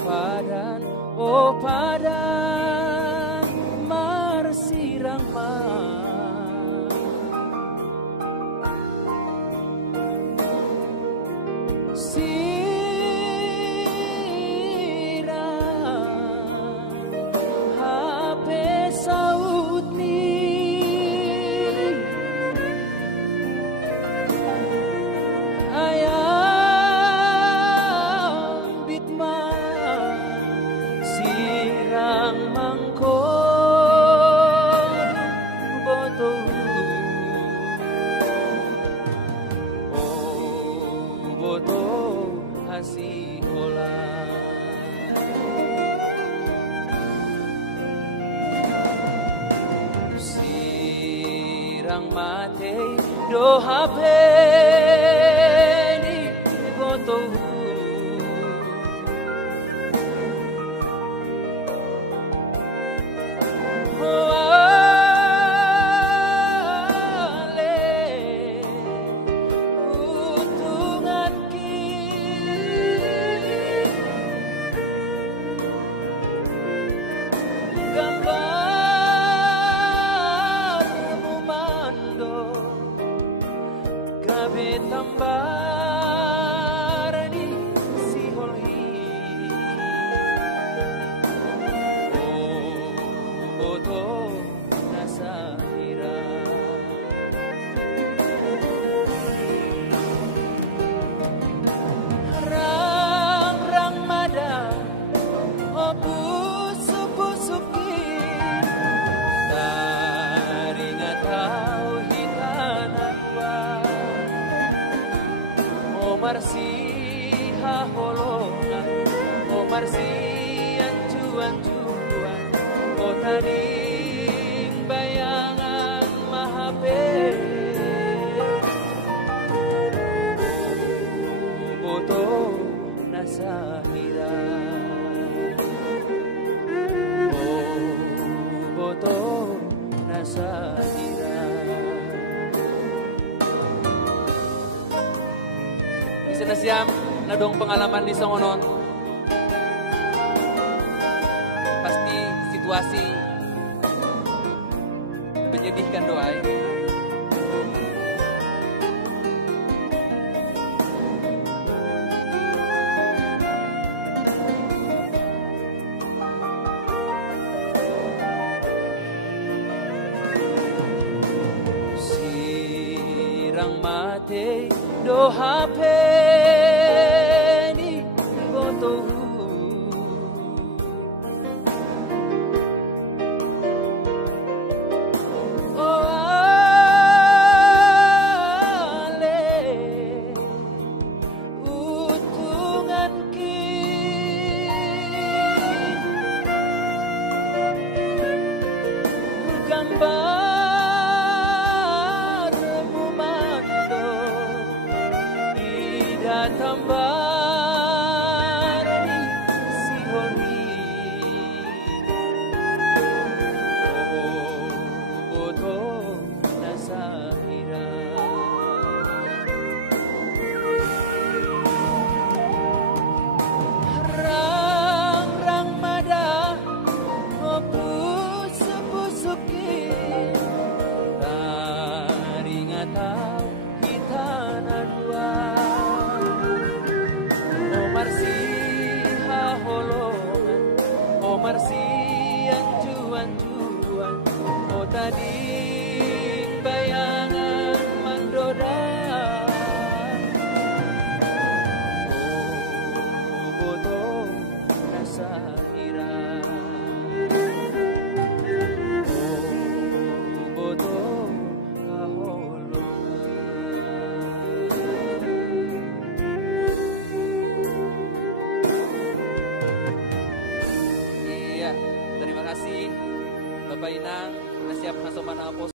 Padan, oh padan, marsirang sirang HP saut ni ayam bitma sirang mangkor boto oh boto hasikola sirang mate do hape ni boto tambar di siholhi oh boto nasahira rang mada oh busuk-busuki taringa tau hitanan marsiha holongan oh marsian cuan oh taring bayangan mahape oh boto nasahira oh boto nasahira. Na siyam na dong pengalaman di Songonon. Pasti situasi menyedihkan doa. Sirang mate do hape ni boto oh ale utungan ki gambar mumando tambar ni sihoni oh boto nasahira rang mada oh busuk-busuki taringa tau hitanan dua marsiha holongan oh marsian cuan oh tading bayangan mandoda oh boto nasahira oh boto kaholongan asih, Bapak Inang, na siap na sa mga apostol.